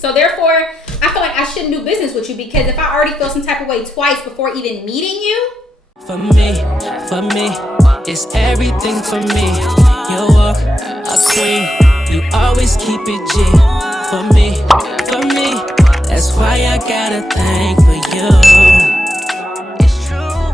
So therefore, I feel like I shouldn't do business with you, because if I already feel some type of way twice before even meeting you. For me, it's everything for me. You walk a queen, you always keep it G. For me, that's why I got a thing for you. It's true.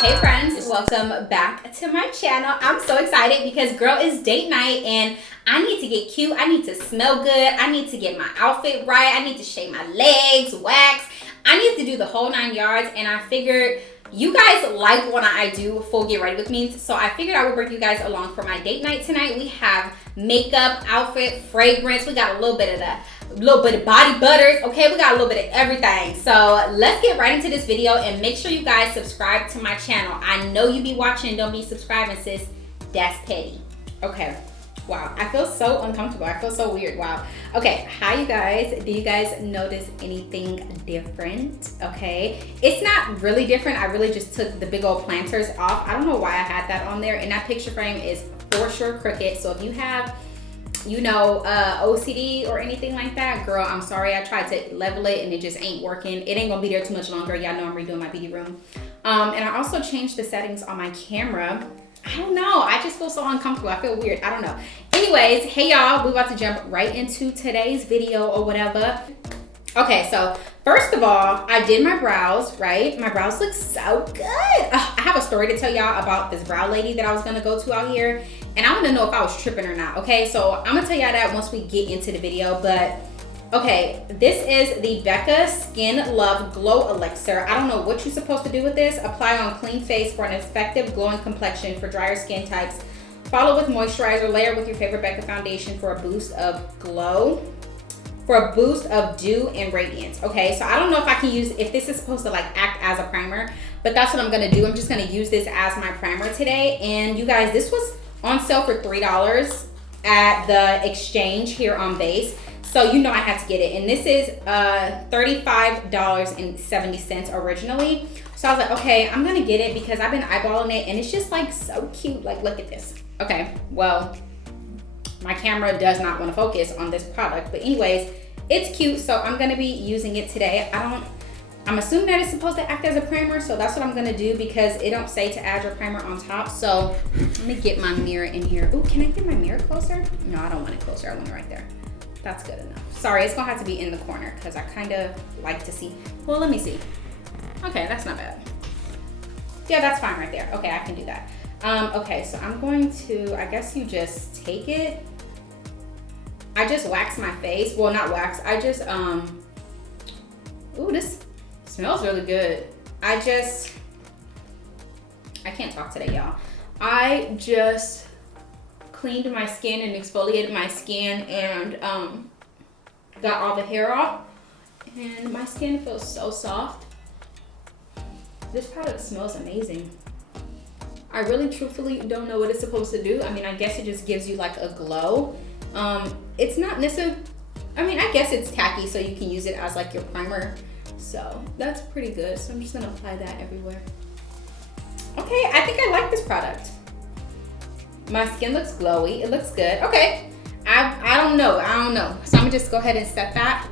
Hey friends, welcome back to my channel. I'm so excited because girl, it's date night and I need to get cute. I need to smell good. I need to get my outfit right. I need to shave my legs, wax. I need to do the whole 9 yards, and I figured you guys like when I do full get ready with me, so I figured I would bring you guys along for my date night tonight. We have makeup, outfit, fragrance. We got a little bit of body butters. Okay, we got a little bit of everything. So let's get right into this video, and make sure you guys subscribe to my channel. I know you be watching and don't be subscribing, sis. That's petty. Okay. Wow, I feel so uncomfortable. I feel so weird. Wow. Okay, hi you guys. Do you guys notice anything different? Okay, it's not really different. I really just took the big old planters off. I don't know why I had that on there, and that picture frame is for sure crooked. So if you have, you know, OCD or anything like that, girl, I'm sorry. I tried to level it and it just ain't working. It ain't gonna be there too much longer. Y'all know I'm redoing my beauty room. And I also changed the settings on my camera. I don't know. I just feel so uncomfortable. I feel weird. I don't know. Anyways, hey y'all, we're about to jump right into today's video or whatever. Okay, so first of all, I did my brows, right? My brows look so good. I have a story to tell y'all about this brow lady that I was gonna go to out here, and I wanna know if I was tripping or not, okay? So I'm gonna tell y'all that once we get into the video, but okay, this is the Becca Skin Love Glow Elixir. I don't know what you're supposed to do with this. Apply on clean face for an effective glowing complexion for drier skin types. Follow with moisturizer. Layer with your favorite Becca foundation for a boost of glow, for a boost of dew and radiance. Okay, so I don't know if I can use, if this is supposed to like act as a primer, but that's what I'm gonna do. I'm just gonna use this as my primer today. And you guys, this was on sale for $3 at the exchange here on Base. So you know I had to get it, and this is $35.70 originally. So I was like, okay, I'm gonna get it because I've been eyeballing it, and it's just like so cute. Like, look at this. Okay, well, my camera does not want to focus on this product, but anyways, it's cute. So I'm gonna be using it today. I'm assuming that it's supposed to act as a primer, so that's what I'm gonna do because it don't say to add your primer on top. So let me get my mirror in here. Ooh, can I get my mirror closer? No, I don't want it closer. I want it right there. That's good enough. Sorry, it's gonna have to be in the corner because I kind of like to see. Well, let me see. Okay, that's not bad. Yeah, that's fine right there. Okay, I can do that. Okay, so I'm going to, I guess you just take it. I just wax my face. Well, not wax. I just, ooh, this smells really good. I can't talk today, y'all. I just cleaned my skin and exfoliated my skin and got all the hair off, and my skin feels so soft. This product smells amazing. I really truthfully don't know what it's supposed to do. I mean, I guess it just gives you like a glow. It's not necessarily, I mean, I guess it's tacky so you can use it as like your primer. So that's pretty good. So I'm just gonna apply that everywhere. Okay, I think I like this product. My skin looks glowy. It looks good. Okay. I don't know. So I'm gonna just go ahead and set that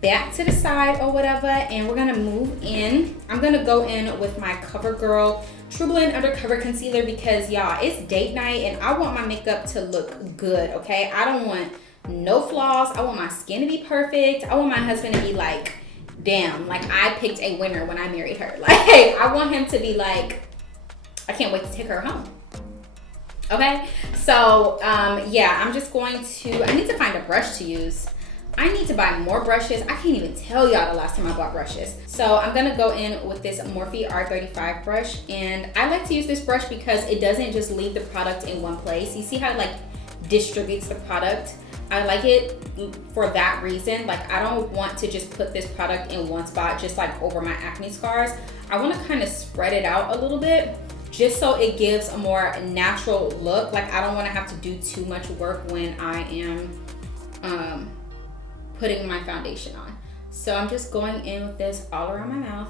back to the side or whatever, and we're gonna move in. I'm gonna go in with my CoverGirl True Blend Undercover Concealer because y'all, it's date night and I want my makeup to look good, okay? I don't want no flaws. I want my skin to be perfect. I want my husband to be like, damn, like I picked a winner when I married her. Like, I want him to be like, I can't wait to take her home. Okay, so yeah, I'm just going to, I need to find a brush to use. I need to buy more brushes. I can't even tell y'all the last time I bought brushes. So I'm gonna go in with this Morphe R35 brush, and I like to use this brush because it doesn't just leave the product in one place. You see how it like distributes the product? I like it for that reason. Like, I don't want to just put this product in one spot, just like over my acne scars. I wanna kind of spread it out a little bit, just so it gives a more natural look. Like, I don't want to have to do too much work when I am putting my foundation on. So I'm just going in with this all around my mouth.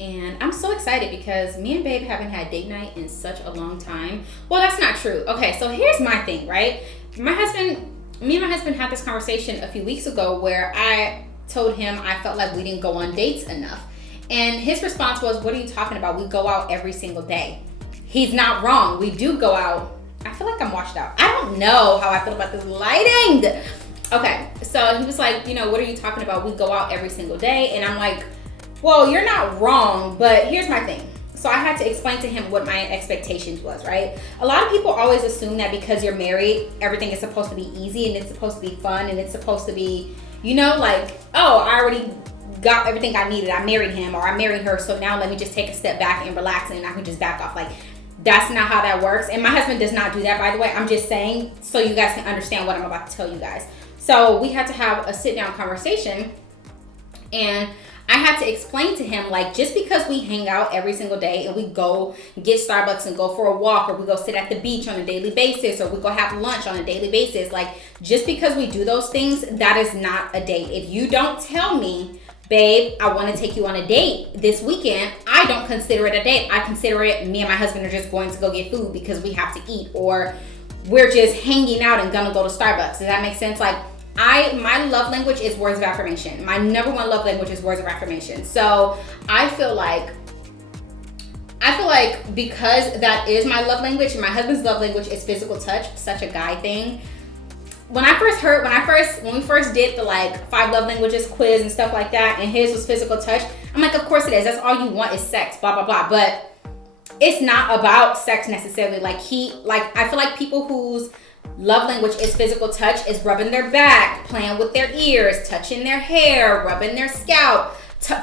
And I'm so excited because me and babe haven't had date night in such a long time. Well, that's not true. Okay, so here's my thing, right? My husband, me and my husband had this conversation a few weeks ago where I told him I felt like we didn't go on dates enough. And his response was, what are you talking about? We go out every single day. He's not wrong. We do go out. I feel like I'm washed out. I don't know how I feel about this lighting. Okay, so he was like, you know, what are you talking about? We go out every single day. And I'm like, well, you're not wrong, but here's my thing. So I had to explain to him what my expectations was, right? A lot of people always assume that because you're married, everything is supposed to be easy and it's supposed to be fun and it's supposed to be, you know, like, oh, I already got everything I needed. I married him or I married her. So now let me just take a step back and relax and I can just back off. Like, that's not how that works. And my husband does not do that, by the way. I'm just saying so you guys can understand what I'm about to tell you guys. So we had to have a sit down conversation and I had to explain to him, like, just because we hang out every single day and we go get Starbucks and go for a walk or we go sit at the beach on a daily basis or we go have lunch on a daily basis, like, just because we do those things, that is not a date. If you don't tell me, babe, I want to take you on a date this weekend, I don't consider it a date. I consider it me and my husband are just going to go get food because we have to eat, or we're just hanging out and gonna go to Starbucks. Does that make sense? Like, my love language is words of affirmation. My number one love language is words of affirmation. So I feel like because that is my love language and my husband's love language is physical touch, such a guy thing. When we first did the like 5 love languages quiz and stuff like that, and his was physical touch, I'm like, of course it is. That's all you want is sex, blah, blah, blah. But it's not about sex necessarily. I feel like people whose love language is physical touch is rubbing their back, playing with their ears, touching their hair, rubbing their scalp,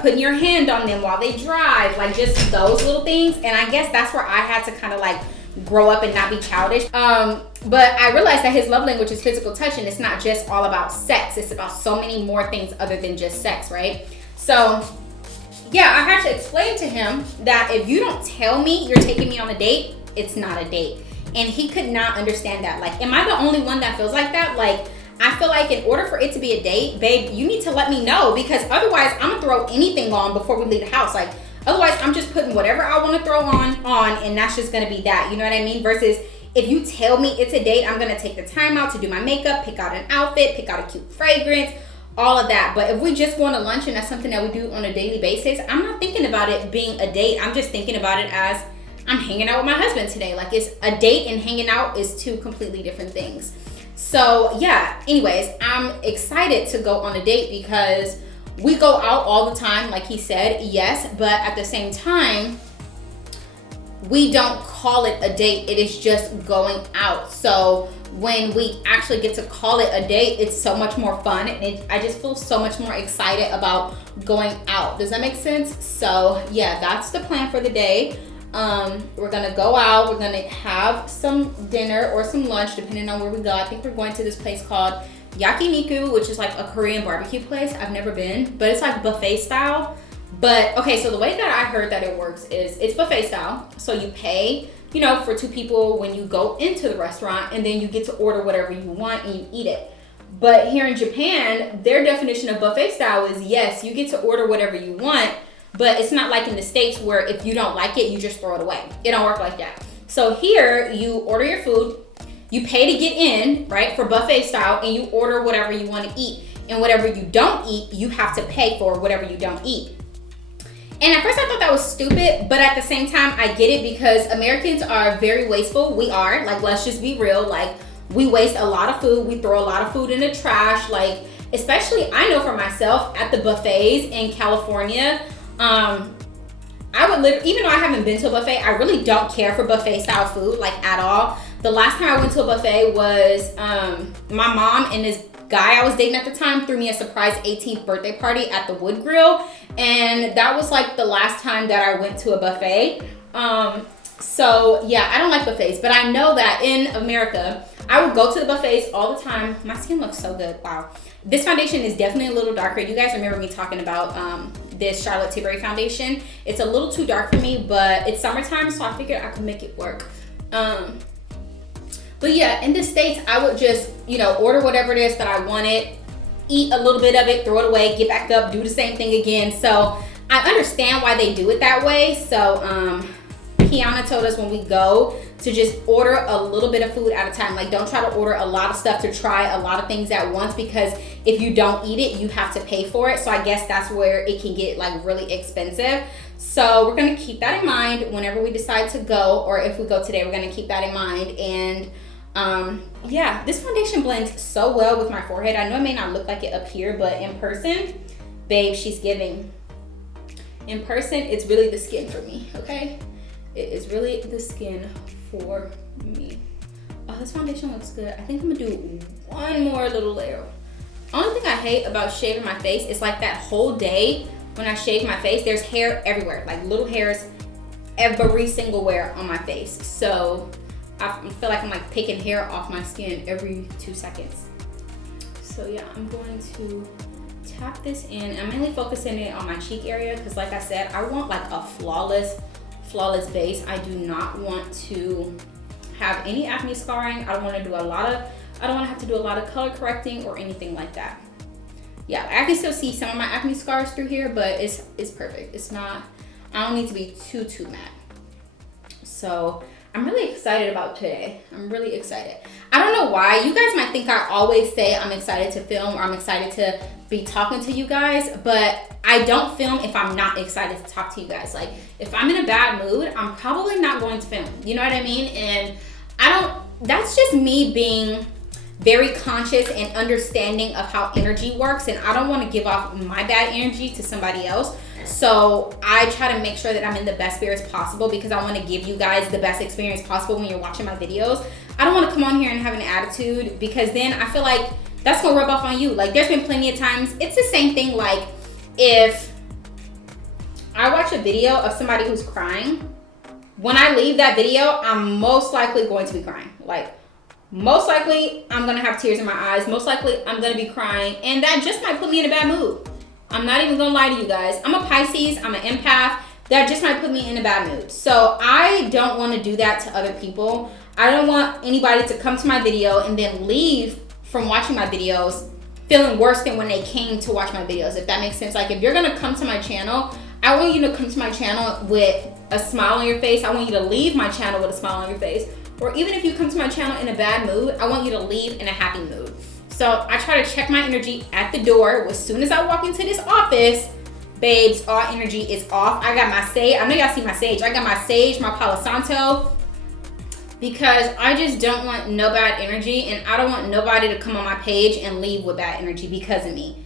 putting your hand on them while they drive, like just those little things. And I guess that's where I had to kind of like grow up and not be childish. But I realized that his love language is physical touch and it's not just all about sex. It's about so many more things other than just sex, right? So yeah, I had to explain to him that if you don't tell me you're taking me on a date, it's not a date. And he could not understand that. Like, am I the only one that feels like that? Like, I feel like in order for it to be a date, babe, you need to let me know, because otherwise I'm gonna throw anything on before we leave the house. Like, otherwise I'm just putting whatever I want to throw on, and that's just gonna be that. You know what I mean? Versus if you tell me it's a date, I'm gonna take the time out to do my makeup, pick out an outfit, pick out a cute fragrance, all of that. But if we just go on to lunch and that's something that we do on a daily basis, I'm not thinking about it being a date. I'm just thinking about it as I'm hanging out with my husband today. Like, it's a date and hanging out is 2 completely different things. So yeah, anyways, I'm excited to go on a date because we go out all the time, like he said, yes, but at the same time, we don't call it a date. It is just going out. So when we actually get to call it a date, it's so much more fun. And I just feel so much more excited about going out. Does that make sense? So yeah, that's the plan for the day. We're gonna go out, we're gonna have some dinner or some lunch depending on where we go. I think we're going to this place called Yakiniku, which is like a Korean barbecue place. I've never been, but it's like buffet style. But okay, so the way that I heard that it works is it's buffet style. So you pay, you know, for 2 people when you go into the restaurant, and then you get to order whatever you want and you eat it. But here in Japan, their definition of buffet style is, yes, you get to order whatever you want, but it's not like in the States where if you don't like it, you just throw it away. It don't work like that. So here, you order your food, you pay to get in, right, for buffet style, and you order whatever you want to eat. And whatever you don't eat, you have to pay for whatever you don't eat. And at first I thought that was stupid, but at the same time, I get it because Americans are very wasteful. We are, like, let's just be real. Like, we waste a lot of food. We throw a lot of food in the trash. Like, especially, I know for myself at the buffets in California, I would literally, even though I haven't been to a buffet, I really don't care for buffet style food, like, at all. The last time I went to a buffet was my mom and this guy I was dating at the time threw me a surprise 18th birthday party at the Wood Grill, and that was like the last time that I went to a buffet. So yeah, I don't like buffets, but I know that in America, I would go to the buffets all the time. My skin looks so good, wow. This foundation is definitely a little darker. You guys remember me talking about this Charlotte Tilbury foundation. It's a little too dark for me, but it's summertime, so I figured I could make it work. But yeah, in the States, I would just, you know, order whatever it is that I wanted, eat a little bit of it, throw it away, get back up, do the same thing again. So I understand why they do it that way. So Kiana told us when we go to just order a little bit of food at a time. Like, don't try to order a lot of stuff to try a lot of things at once, because if you don't eat it, you have to pay for it. So I guess that's where it can get like really expensive. So we're gonna keep that in mind whenever we decide to go, or if we go today, we're gonna keep that in mind. And yeah, this foundation blends so well with my forehead. I know it may not look like it up here, but in person, babe, she's giving. In person, it's really the skin for me, okay? It is really the skin for me. Oh, this foundation looks good. I think I'm gonna do one more little layer. Only thing I hate about shaving my face is like that whole day when I shave my face, there's hair everywhere, like little hairs every single where on my face. So I feel like I'm like picking hair off my skin every 2 seconds. So yeah, I'm going to tap this in. I'm mainly focusing it on my cheek area because, like I said, I want like a flawless base. I do not want to have any acne scarring. I don't want to have to do a lot of color correcting or anything like that. Yeah, I can still see some of my acne scars through here, but it's perfect. It's not, I don't need to be too matte. So I'm really excited about today. I'm really excited. I don't know why. You guys might think I always say I'm excited to film or I'm excited to be talking to you guys, but I don't film if I'm not excited to talk to you guys. Like, if I'm in a bad mood, I'm probably not going to film. You know what I mean? And that's just me being very conscious and understanding of how energy works, and I don't want to give off my bad energy to somebody else. So I try to make sure that I'm in the best spirits possible, because I want to give you guys the best experience possible when you're watching my videos. I don't want to come on here and have an attitude, because then I feel like that's going to rub off on you. Like, there's been plenty of times, it's the same thing, like if I watch a video of somebody who's crying, when I leave that video, I'm most likely going to be crying. Like, most likely I'm going to have tears in my eyes. Most likely I'm going to be crying, and that just might put me in a bad mood. I'm not even gonna lie to you guys. I'm a Pisces, I'm an empath. That just might put me in a bad mood. So I don't wanna do that to other people. I don't want anybody to come to my video and then leave from watching my videos feeling worse than when they came to watch my videos, if that makes sense. Like, if you're gonna come to my channel, I want you to come to my channel with a smile on your face. I want you to leave my channel with a smile on your face. Or even if you come to my channel in a bad mood, I want you to leave in a happy mood. So I try to check my energy at the door. As soon as I walk into this office, babes, all energy is off. I got my sage. I know y'all see my sage. I got my sage, my Palo Santo, because I just don't want no bad energy, and I don't want nobody to come on my page and leave with bad energy because of me.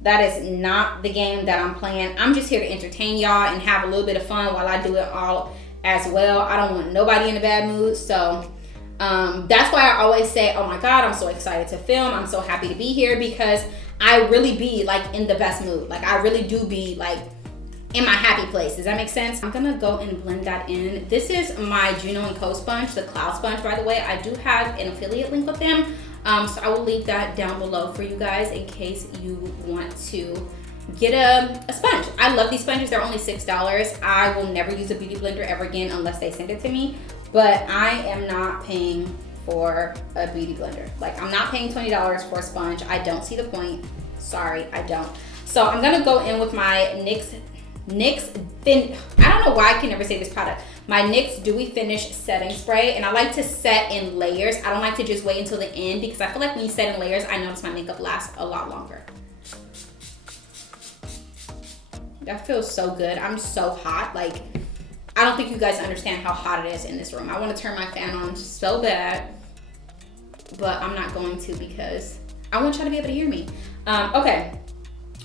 That is not the game that I'm playing. I'm just here to entertain y'all and have a little bit of fun while I do it all as well. I don't want nobody in a bad mood. So that's why I always say, oh my God, I'm so excited to film. I'm so happy to be here, because I really be like in the best mood. Like, I really do be like in my happy place. Does that make sense? I'm gonna go and blend that in. This is my Juno & Co sponge, the cloud sponge, by the way. I do have an affiliate link with them. So I will leave that down below for you guys in case you want to get a sponge. I love these sponges. They're only $6. I will never use a beauty blender ever again unless they send it to me. But I am not paying for a beauty blender. Like, I'm not paying $20 for a sponge. I don't see the point. Sorry, I don't. So I'm gonna go in with my NYX Fin. I don't know why I can never say this product. My NYX Dewy Finish Setting Spray, and I like to set in layers. I don't like to just wait until the end, because I feel like when you set in layers, I notice my makeup lasts a lot longer. That feels so good. I'm so hot. Like, I don't think you guys understand how hot it is in this room. I want to turn my fan on so bad, but I'm not going to, because I want y'all to be able to hear me. Okay,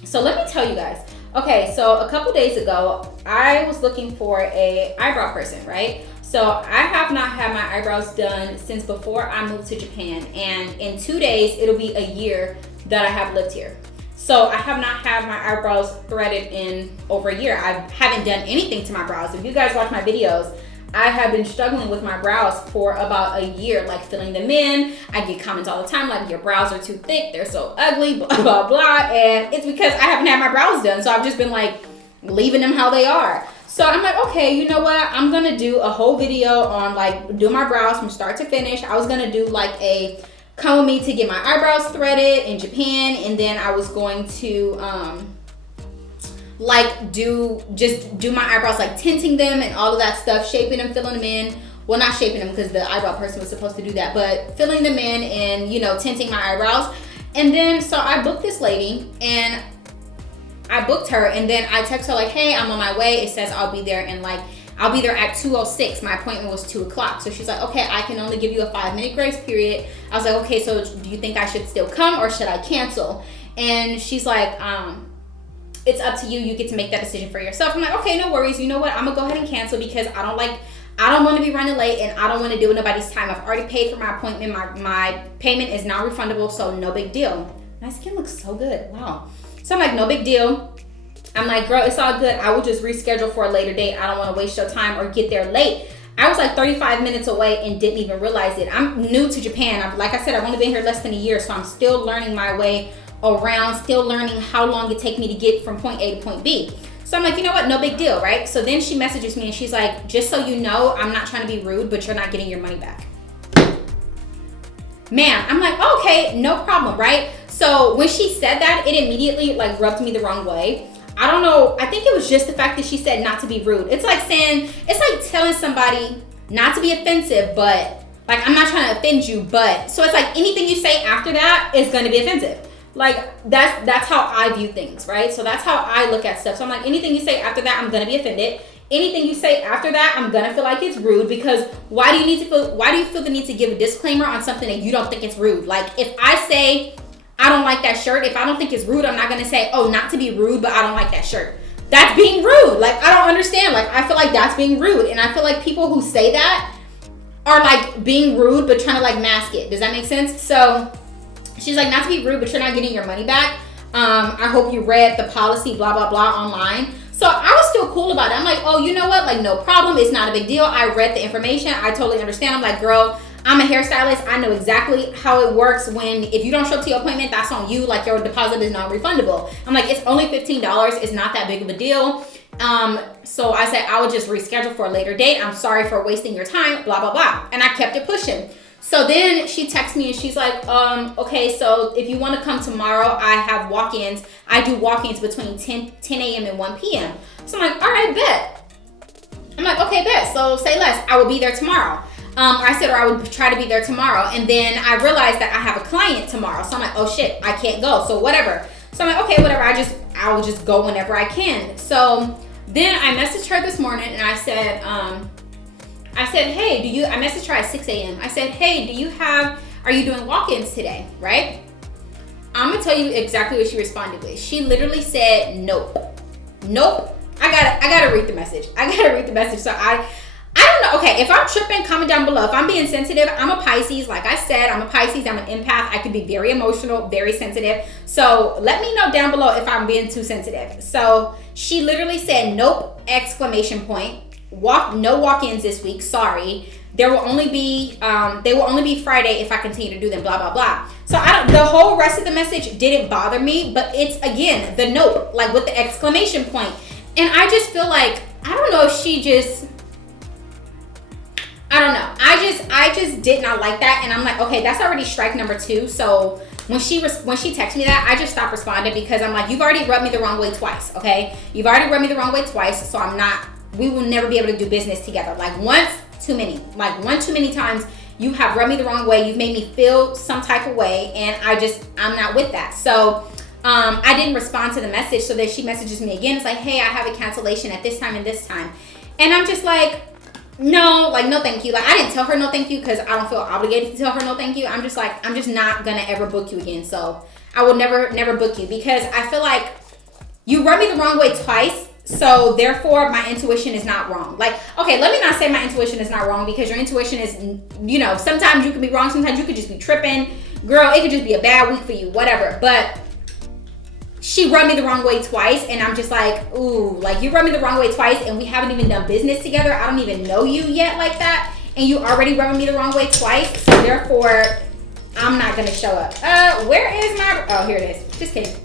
so let me tell you guys. Okay, so a couple days ago, I was looking for a eyebrow person, right? So I have not had my eyebrows done since before I moved to Japan, and in 2 days, it'll be a year that I have lived here. So I have not had my eyebrows threaded in over a year. I haven't done anything to my brows. If you guys watch my videos, I have been struggling with my brows for about a year, like filling them in. I get comments all the time like, your brows are too thick, they're so ugly, blah, blah, blah. And it's because I haven't had my brows done. So I've just been like leaving them how they are. So I'm like, okay, you know what? I'm gonna do a whole video on like do my brows from start to finish. I was gonna do like a come with me to get my eyebrows threaded in Japan, and then I was going to like do my eyebrows, like tinting them and all of that stuff, shaping them, filling them in. Well, not shaping them because the eyebrow person was supposed to do that, but filling them in and, you know, tinting my eyebrows. And then, so I booked this lady and I booked her, and then I text her like, hey, I'm on my way. It says I'll be there at 2:06. My appointment was 2 o'clock. So she's like, okay, I can only give you a 5-minute grace period. I was like, okay, so do you think I should still come or should I cancel? And she's like, it's up to you. You get to make that decision for yourself. I'm like, okay, no worries. You know what? I'm gonna go ahead and cancel because I don't want to be running late and I don't want to deal with nobody's time. I've already paid for my appointment. My payment is non-refundable, so no big deal. My skin looks so good. Wow. So I'm like, no big deal. I'm like, girl, it's all good. I will just reschedule for a later date. I don't want to waste your time or get there late. I was like 35 minutes away and didn't even realize it. I'm new to Japan. Like I said, I've only been here less than a year, so I'm still learning my way around, still learning how long it takes me to get from point A to point B. So I'm like, you know what? No big deal, right? So then she messages me and she's like, just so you know, I'm not trying to be rude, but you're not getting your money back. Man, I'm like, okay, no problem, right? So when she said that, it immediately like rubbed me the wrong way. I don't know. I think it was just the fact that she said not to be rude. It's like telling somebody not to be offensive, but like, I'm not trying to offend you, but so it's like anything you say after that is going to be offensive. Like that's how I view things, right? So that's how I look at stuff. So I'm like, anything you say after that, I'm going to be offended. Anything you say after that, I'm going to feel like it's rude because why do you feel the need to give a disclaimer on something that you don't think it's rude? Like if I say, I don't like that shirt. If I don't think it's rude, I'm not going to say, oh, not to be rude, but I don't like that shirt. That's being rude. Like, I don't understand. Like, I feel like that's being rude. And I feel like people who say that are like being rude, but trying to like mask it. Does that make sense? So she's like, not to be rude, but you're not getting your money back. I hope you read the policy, blah, blah, blah online. So I was still cool about it. I'm like, oh, you know what? Like, no problem. It's not a big deal. I read the information. I totally understand. I'm like, girl, I'm a hairstylist. I know exactly how it works. If you don't show up to your appointment, that's on you. Like your deposit is non-refundable. I'm like, it's only $15. It's not that big of a deal. So I said, I would just reschedule for a later date. I'm sorry for wasting your time, blah, blah, blah. And I kept it pushing. So then she texts me and she's like, okay, so if you want to come tomorrow, I have walk-ins. I do walk-ins between 10 a.m. and 1 p.m. So I'm like, all right, bet. I'm like, okay, bet. So say less. I will be there tomorrow. I said, or I would try to be there tomorrow. And then I realized that I have a client tomorrow. So I'm like, oh shit, I can't go. So whatever. So I'm like, okay, whatever. I will just go whenever I can. So then I messaged her this morning and I said, hey, I messaged her at 6 a.m. I said, hey, are you doing walk-ins today? Right? I'm gonna tell you exactly what she responded with. She literally said, nope. I gotta read the message. So I don't know. Okay, if I'm tripping, comment down below. If I'm being sensitive, I'm a Pisces. Like I said, I'm a Pisces. I'm an empath. I can be very emotional, very sensitive. So let me know down below if I'm being too sensitive. So she literally said, nope, exclamation point. No walk-ins this week. Sorry. They will only be Friday if I continue to do them, blah, blah, blah. So the whole rest of the message didn't bother me, but it's, again, the note, like with the exclamation point. And I just feel like, I don't know if she just, I don't know. I just did not like that. And I'm like, okay, that's already strike number 2. So when she texted me that, I just stopped responding because I'm like, you've already rubbed me the wrong way twice, okay? You've already rubbed me the wrong way twice, so we will never be able to do business together. Like one too many times you have rubbed me the wrong way. You've made me feel some type of way, and I'm not with that. So I didn't respond to the message. So then she messages me again. It's like, hey, I have a cancellation at this time and this time. And I'm just like, no, thank you. Like, I didn't tell her no thank you because I don't feel obligated to tell her no thank you. I'm just like, I'm just not gonna ever book you again. So I will never book you because I feel like you rubbed me the wrong way twice. So therefore my intuition is not wrong. Like, okay, let me not say my intuition is not wrong because your intuition is, sometimes you could be wrong. Sometimes you could just be tripping. Girl, it could just be a bad week for you, whatever. But she rubbed me the wrong way twice, and I'm just like, ooh, like you rubbed me the wrong way twice, and we haven't even done business together. I don't even know you yet like that, and you already rubbing me the wrong way twice. So therefore, I'm not gonna show up. Where is my? Oh, here it is. Just kidding.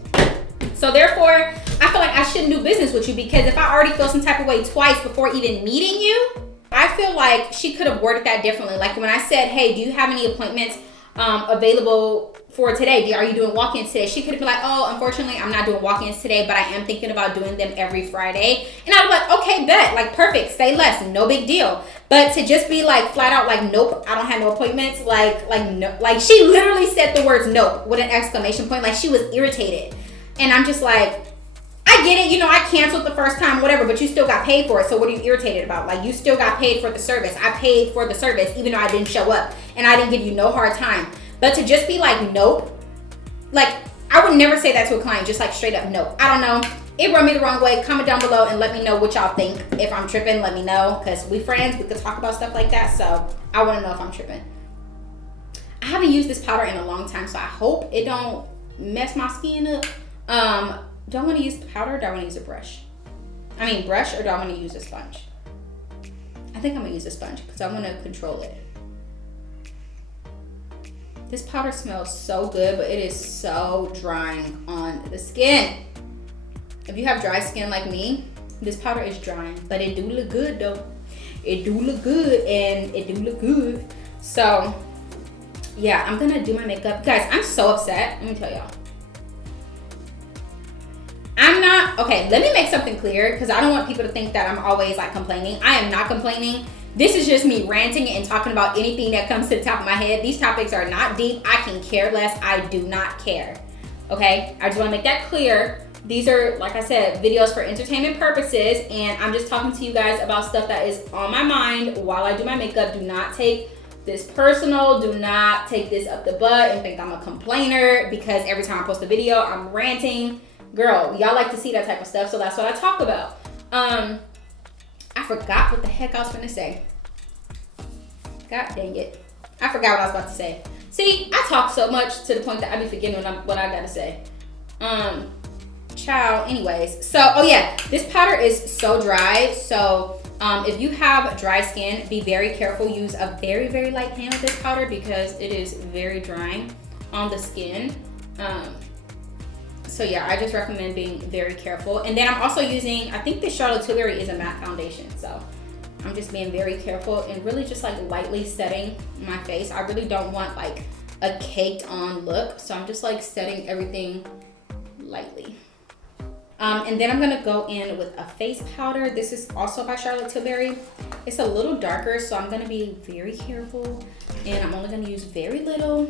So therefore, I feel like I shouldn't do business with you because if I already feel some type of way twice before even meeting you, I feel like she could have worded that differently. Like when I said, hey, do you have any appointments available for today? Are you doing walk-ins today? She could have been like, oh, unfortunately, I'm not doing walk-ins today, but I am thinking about doing them every Friday. And I was like, okay, bet. Like, perfect. Say less. No big deal. But to just be like flat out like, nope, I don't have no appointments. No, like she literally said the words nope with an exclamation point. Like she was irritated. And I'm just like, I get it. You know, I canceled the first time, whatever, but you still got paid for it. So what are you irritated about? Like you still got paid for the service. I paid for the service even though I didn't show up and I didn't give you no hard time. But to just be like, nope, like I would never say that to a client, just like straight up nope. I don't know. It rubbed me the wrong way. Comment down below and let me know what y'all think. If I'm tripping, let me know. Because we friends, we could talk about stuff like that. So I want to know if I'm tripping. I haven't used this powder in a long time, so I hope it don't mess my skin up. Do I want to use the powder or do I want to use a brush? I mean brush, or do I want to use a sponge? I think I'm going to use a sponge because I want to control it. This powder smells so good, but it is so drying on the skin. If you have dry skin like me, this powder is drying, but it do look good though. It do look good and it do look good. So yeah, I'm gonna do my makeup. Guys, I'm so upset. Let me tell y'all. Okay, let me make something clear because I don't want people to think that I'm always like complaining. I am not complaining. This is just me ranting and talking about anything that comes to the top of my head. These topics are not deep. I can care less. I do not care. Okay, I just wanna make that clear. These are, like I said, videos for entertainment purposes, and I'm just talking to you guys about stuff that is on my mind while I do my makeup. Do not take this personal. Do not take this up the butt and think I'm a complainer because every time I post a video, I'm ranting. Girl, y'all like to see that type of stuff, so that's what I talk about. I forgot what the heck I was gonna say. God dang it. I forgot what I was about to say. See, I talk so much to the point that I be forgetting what I gotta say. Ciao. Anyways, so oh yeah, this powder is so dry. So if you have dry skin, be very careful. Use a very, very light hand with this powder because it is very drying on the skin. So yeah, I just recommend being very careful. And then I'm also using, I think this Charlotte Tilbury is a matte foundation. So I'm just being very careful and really just like lightly setting my face. I really don't want like a caked on look. So I'm just like setting everything lightly. And then I'm gonna go in with a face powder. This is also by Charlotte Tilbury. It's a little darker, so I'm gonna be very careful. And I'm only gonna use very little.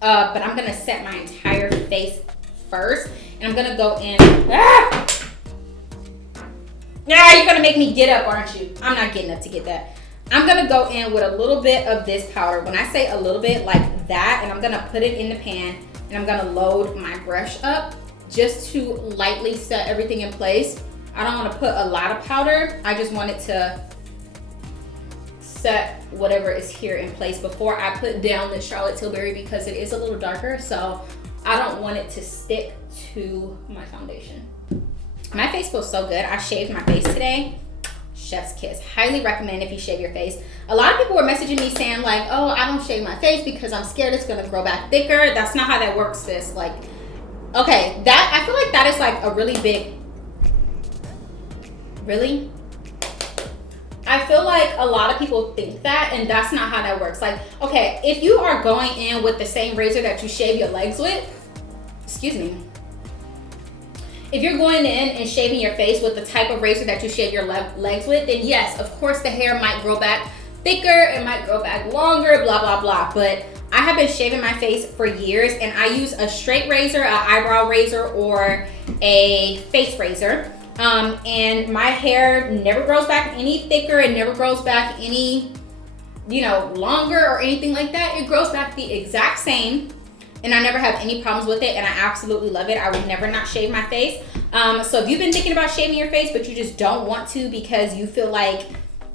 But I'm gonna set my entire face first. And I'm gonna go in. Ah! Yeah, you're gonna make me get up, aren't you? I'm not getting up to get that. I'm gonna go in with a little bit of this powder. When I say a little bit, like that, and I'm gonna put it in the pan, and I'm gonna load my brush up just to lightly set everything in place. I don't wanna put a lot of powder. I just want it to set whatever is here in place before I put down the Charlotte Tilbury because it is a little darker, so I don't want it to stick to my foundation. My face feels so good. I shaved my face today. Chef's kiss. Highly recommend if you shave your face. A lot of people were messaging me saying like, oh, I don't shave my face because I'm scared it's gonna grow back thicker. That's not how that works, sis. Like, okay, that I feel like that is like a really big, really? I feel like a lot of people think that, and that's not how that works. Like, okay, if you are going in with the same razor that you shave your legs with, excuse me, if you're going in and shaving your face with the type of razor that you shave your legs with, then yes, of course the hair might grow back thicker, it might grow back longer, blah, blah, blah. But I have been shaving my face for years, and I use a straight razor, an eyebrow razor, or a face razor. And my hair never grows back any thicker, it never grows back any, longer or anything like that. It grows back the exact same, and I never have any problems with it, and I absolutely love it. I would never not shave my face. So if you've been thinking about shaving your face, but you just don't want to because you feel like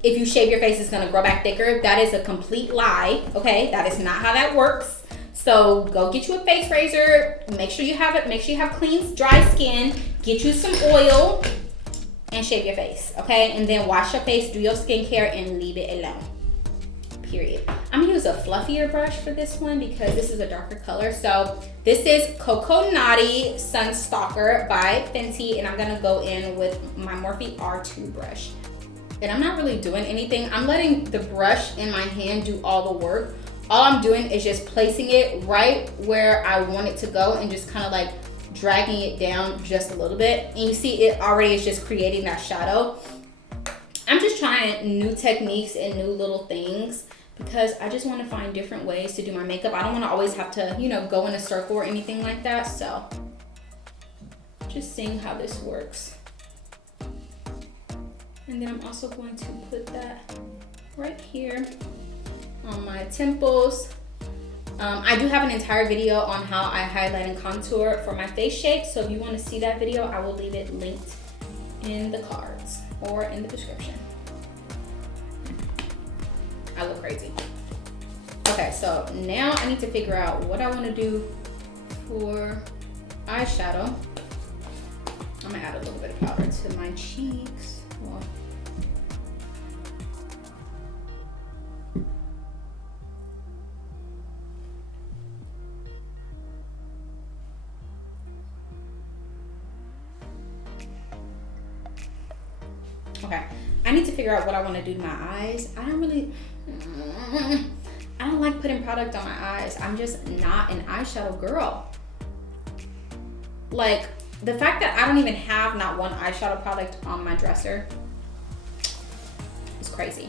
if you shave your face, it's gonna grow back thicker, that is a complete lie, okay? That is not how that works. So go get you a face razor, make sure you have it, make sure you have clean, dry skin, get you some oil, and shave your face, okay? And then wash your face, do your skincare, and leave it alone, period. I'm gonna use a fluffier brush for this one because this is a darker color. So this is Coco Naughty Sun Stalker by Fenty, and I'm gonna go in with my Morphe R2 brush. And I'm not really doing anything. I'm letting the brush in my hand do all the work all I'm doing is just placing it right where I want it to go and just kind of like dragging it down just a little bit. And you see it already is just creating that shadow. I'm just trying new techniques and new little things because I just want to find different ways to do my makeup. I don't want to always have to, you know, go in a circle or anything like that. So just seeing how this works. And then I'm also going to put that right here on my temples. I do have an entire video on how I highlight and contour for my face shape. So if you want to see that video, I will leave it linked in the cards or in the description. I look crazy. Okay, so now I need to figure out what I want to do for eyeshadow. I'm gonna add a little bit of powder to my cheeks. Well, okay, I need to figure out what I want to do to my eyes. I don't like putting product on my eyes. I'm just not an eyeshadow girl. Like, the fact that I don't even have not one eyeshadow product on my dresser is crazy.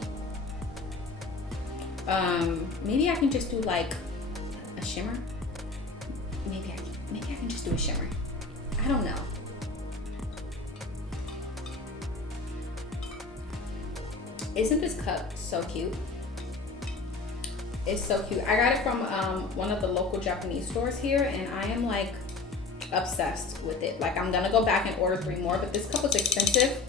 Maybe I can just do like a shimmer. Maybe I can just do a shimmer. I don't know. Isn't this cup so cute? It's so cute. I got it from one of the local Japanese stores here, and I am like obsessed with it. Like, I'm gonna go back and order 3 more, but this cup was expensive.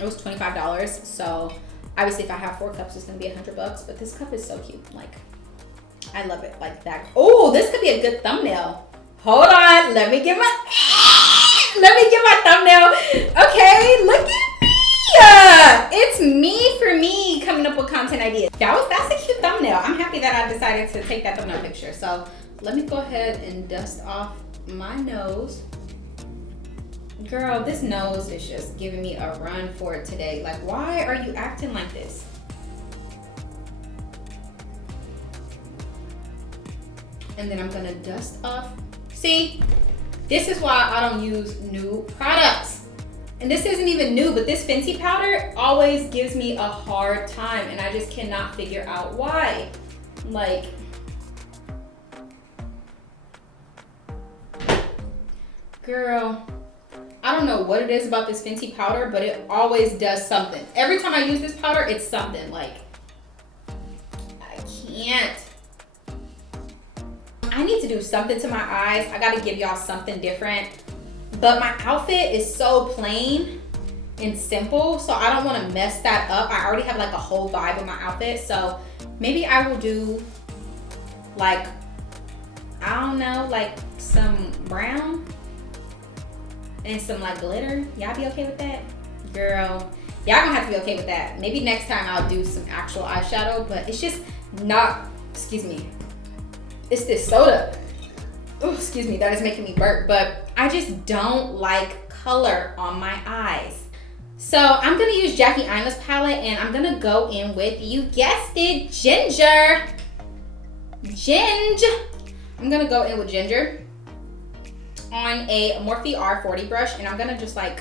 It was $25. So obviously if I have 4 cups, it's gonna be $100, but this cup is so cute. Like, I love it like that. Oh, this could be a good thumbnail. Hold on, let me get my thumbnail. Okay, look at me. It's me for me coming up with content ideas. That's a cute thumbnail. I'm happy that I decided to take that thumbnail picture. So let me go ahead and dust off my nose. Girl, this nose is just giving me a run for it today. Like, why are you acting like this? And then I'm gonna dust off. See, this is why I don't use new products. And this isn't even new, but this Fenty powder always gives me a hard time, and I just cannot figure out why. Like, girl, I don't know what it is about this Fenty powder, but it always does something. Every time I use this powder, it's something. Like, I can't. I need to do something to my eyes. I gotta give y'all something different. But my outfit is so plain and simple, so I don't want to mess that up. I already have like a whole vibe of my outfit, so maybe I will do like, I don't know, like some brown and some like glitter. Y'all be okay with that? Girl, y'all gonna have to be okay with that. Maybe next time I'll do some actual eyeshadow, but it's just not, excuse me, it's this soda. Oh, excuse me, that is making me burp, but I just don't like color on my eyes. So I'm gonna use Jackie Aina's palette, and I'm gonna go in with, you guessed it, ginger. I'm gonna go in with ginger on a Morphe R40 brush, and I'm gonna just like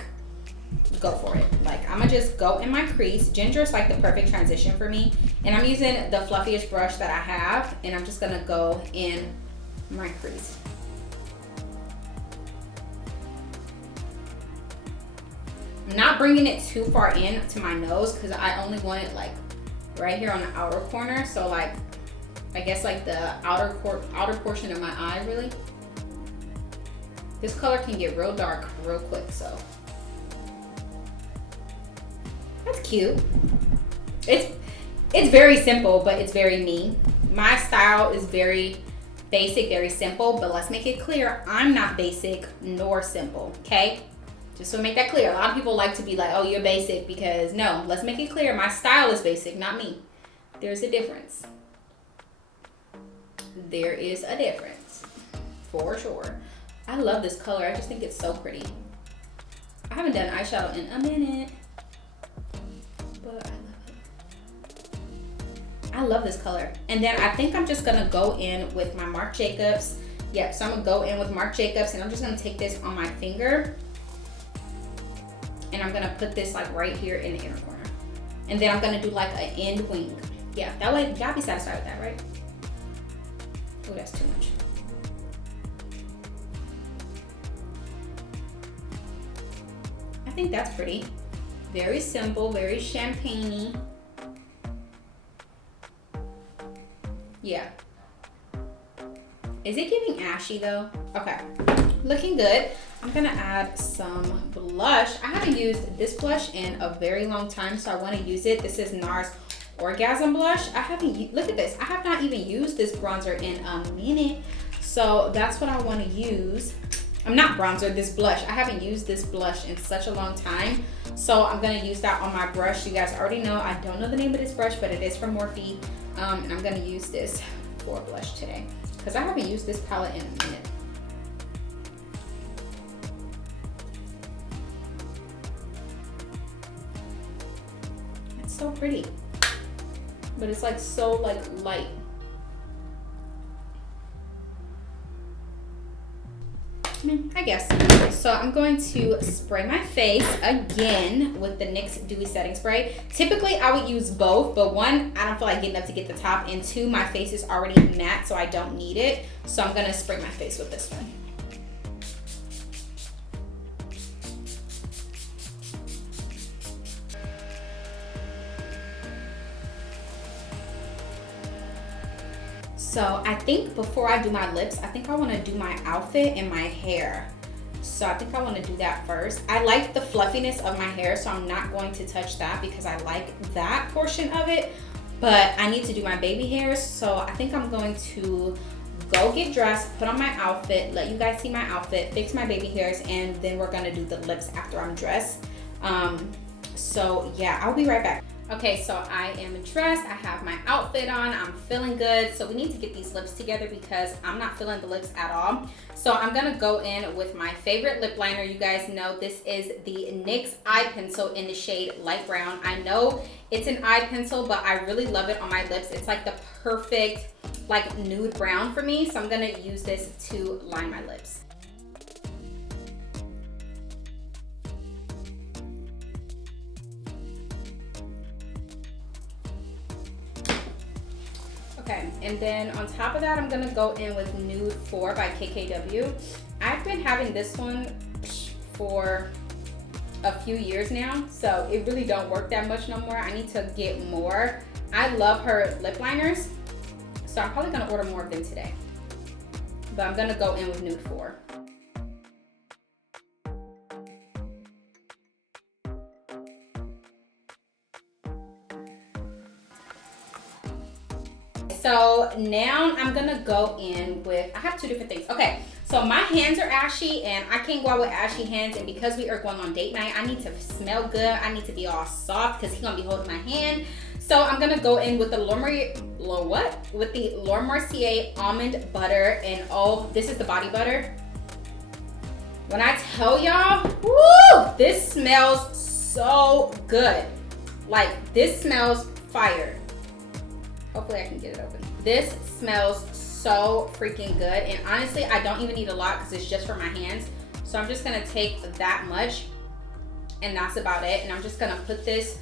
go for it. Like, I'm gonna just go in my crease. Ginger is like the perfect transition for me, and I'm using the fluffiest brush that I have, and I'm just gonna go in my crease. I'm not bringing it too far in to my nose because I only want it like right here on the outer corner. So like, I guess like the outer portion of my eye, really. This color can get real dark real quick, so. That's cute. It's very simple, but it's very me. My style is very basic, very simple, but let's make it clear, I'm not basic nor simple, okay? Just to make that clear. A lot of people like to be like, oh, you're basic, because no, let's make it clear. My style is basic, not me. There's a difference. There is a difference, for sure. I love this color. I just think it's so pretty. I haven't done eyeshadow in a minute, but I love it. I love this color. And then I think I'm just gonna go in with my Marc Jacobs. Yep, so I'm gonna go in with Marc Jacobs, and I'm just gonna take this on my finger, and I'm gonna put this like right here in the inner corner. And then I'm gonna do like an end wing. Yeah, that way y'all be satisfied with that, right? Oh, that's too much. I think that's pretty. Very simple, very champagne-y. Yeah. Is it giving ashy though? Okay, looking good. I'm gonna add some blush. I haven't used this blush in a very long time, so I wanna use it. This is NARS Orgasm Blush. Look at this. I have not even used this bronzer in a minute. So that's what I wanna use. I'm not bronzer, this blush. I haven't used this blush in such a long time. So I'm gonna use that on my brush. You guys already know, I don't know the name of this brush, but it is from Morphe. And I'm gonna use this for blush today, because I haven't used this palette in a minute. It's so pretty, but it's like so like light. I guess. So I'm going to spray my face again with the NYX Dewy Setting Spray. Typically I would use both, but one, I don't feel like getting up to get the top, and two, my face is already matte, so I don't need it. So I'm gonna spray my face with this one. So I think before I do my lips, I think I want to do my outfit and my hair. So I think I want to do that first. I like the fluffiness of my hair, so I'm not going to touch that because I like that portion of it. But I need to do my baby hairs, so I think I'm going to go get dressed, put on my outfit, let you guys see my outfit, fix my baby hairs, and then we're gonna do the lips after I'm dressed. So yeah, I'll be right back. Okay, so I am dressed, I have my outfit on, I'm feeling good. So we need to get these lips together because I'm not feeling the lips at all. So I'm gonna go in with my favorite lip liner. You guys know this is the NYX Eye Pencil in the shade Light Brown. I know it's an eye pencil, but I really love it on my lips. It's like the perfect like nude brown for me. So I'm gonna use this to line my lips. Okay, and then on top of that, I'm gonna go in with Nude 4 by KKW. I've been having this one for a few years now, so it really don't work that much no more. I need to get more. I love her lip liners, so I'm probably gonna order more of them today. But I'm gonna go in with Nude 4. So now I'm gonna go in with, I have two different things. Okay, so my hands are ashy and I can't go out with ashy hands, and because we are going on date night, I need to smell good. I need to be all soft because he's gonna be holding my hand. So I'm gonna go in with the Laura Mercier almond butter, and oh, this is the body butter. When I tell y'all, woo, this smells so good. Like, this smells fire. Hopefully I can get it open. This smells so freaking good, and honestly I don't even need a lot because it's just for my hands. So I'm just gonna take that much, and that's about it. And I'm just gonna put this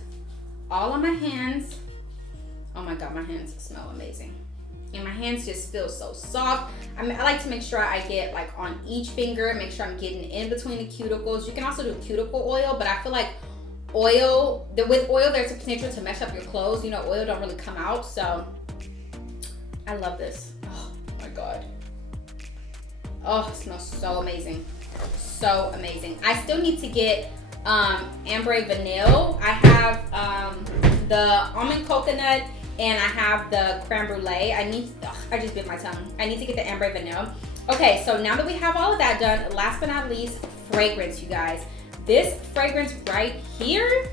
all on my hands. Oh my god, my hands smell amazing, and my hands just feel so soft. I like to make sure I get like on each finger, make sure I'm getting in between the cuticles. You can also do cuticle oil, but I feel like with oil there's a potential to mess up your clothes. You know, oil don't really come out. So I love this. Oh my god. Oh, it smells so amazing. So amazing. I still need to get Ambre Vanille. I have the almond coconut, and I have the creme brulee. I just bit my tongue. I need to get the Ambre Vanille. Okay, so now that we have all of that done, last but not least, fragrance, you guys. This fragrance right here,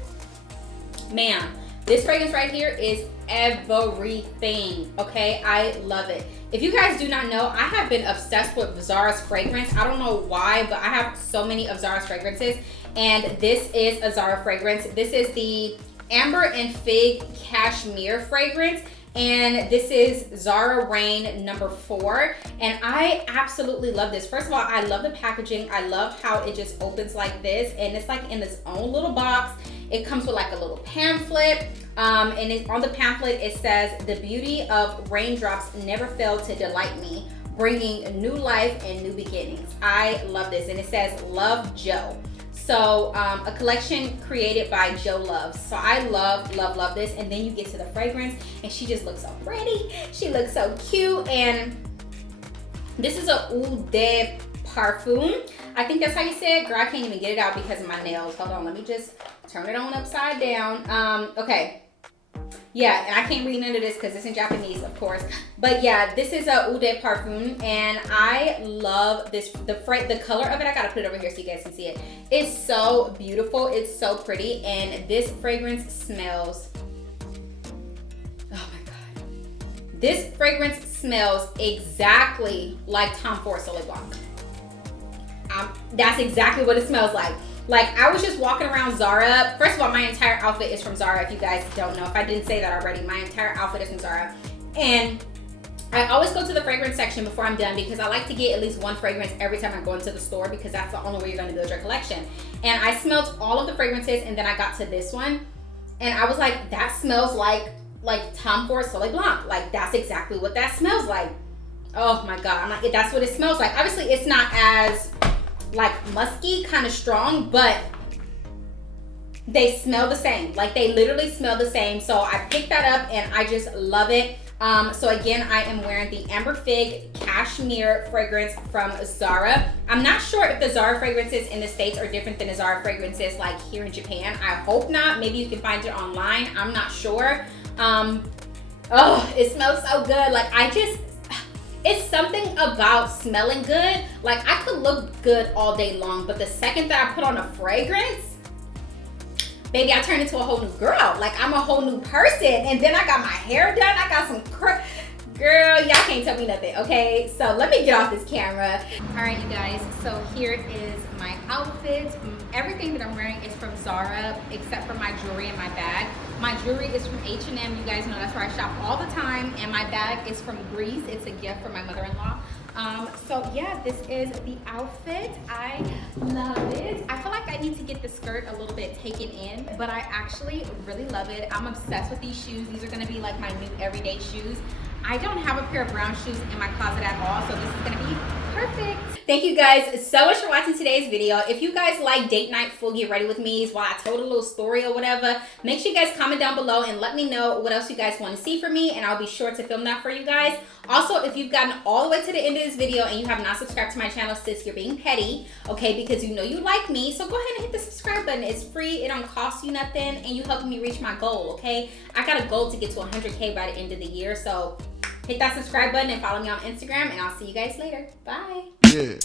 man, this fragrance right here is everything, okay? I love it. If you guys do not know, I have been obsessed with Zara's fragrance. I don't know why, but I have so many of Zara's fragrances, and this is a Zara fragrance. This is the Amber and Fig Cashmere fragrance, And this is Zara Rain number 4. And I absolutely love this. First of all, I love the packaging. I love how it just opens like this. And it's like in its own little box. It comes with like a little pamphlet. And on the pamphlet, it says, "The beauty of raindrops never fail to delight me, bringing new life and new beginnings." I love this. And it says, "Love, Joe." So a collection created by Joe Loves. So I love, love, love this. And then you get to the fragrance and she just looks so pretty. She looks so cute. And this is a Eau de Parfum. I think that's how you say it. Girl, I can't even get it out because of my nails. Hold on, let me just turn it on upside down. Okay. Yeah, and I can't read none of this because it's in Japanese, of course. But yeah, this is a Eau de Parfum, and I love this. The color of it, I gotta put it over here so you guys can see it. It's so beautiful. It's so pretty, and this fragrance smells. Oh my god, this fragrance smells exactly like Tom Ford Soleil Blanc. That's exactly what it smells like. Like, I was just walking around Zara. First of all, my entire outfit is from Zara, if you guys don't know. If I didn't say that already, my entire outfit is from Zara. And I always go to the fragrance section before I'm done because I like to get at least one fragrance every time I go into the store because that's the only way you're gonna build your collection. And I smelled all of the fragrances and then I got to this one. And I was like, that smells like Tom Ford Soleil Blanc. Like, that's exactly what that smells like. Oh my God, I'm like, that's what it smells like. Obviously, it's not as like musky, kind of strong, but they smell the same. Like, they literally smell the same. So I picked that up and I just love it. So again, I am wearing the Amber Fig Cashmere fragrance from Zara. I'm not sure if the Zara fragrances in the States are different than the Zara fragrances like here in Japan. I hope not. Maybe you can find it online. I'm not sure. Oh, it smells so good. Like, it's something about smelling good. Like, I could look good all day long, but the second that I put on a fragrance, baby, I turn into a whole new girl. Like, I'm a whole new person. And then I got my hair done. I got some girl, y'all can't tell me nothing, okay? So let me get off this camera. All right, you guys, so here is my outfit. Everything that I'm wearing is from Zara, except for my jewelry and my bag. My jewelry is from H&M. You guys know that's where I shop all the time. And my bag is from Greece. It's a gift from my mother-in-law. So yeah, this is the outfit. I love it. I feel like I need to get the skirt a little bit taken in, but I actually really love it. I'm obsessed with these shoes. These are gonna be like my new everyday shoes. I don't have a pair of brown shoes in my closet at all, so this is gonna be perfect. Thank you guys so much for watching today's video. If you guys like date night full get ready with me while I told a little story or whatever, make sure you guys comment down below and let me know what else you guys want to see from me, and I'll be sure to film that for you guys. Also, if you've gotten all the way to the end of this video and you have not subscribed to my channel, sis, you're being petty, okay? Because you know you like me, so go ahead and hit the subscribe button. It's free, it don't cost you nothing, and you helping me reach my goal, okay? I got a goal to get to 100K by the end of the year, so hit that subscribe button and follow me on Instagram, and I'll see you guys later. Bye. Yeah.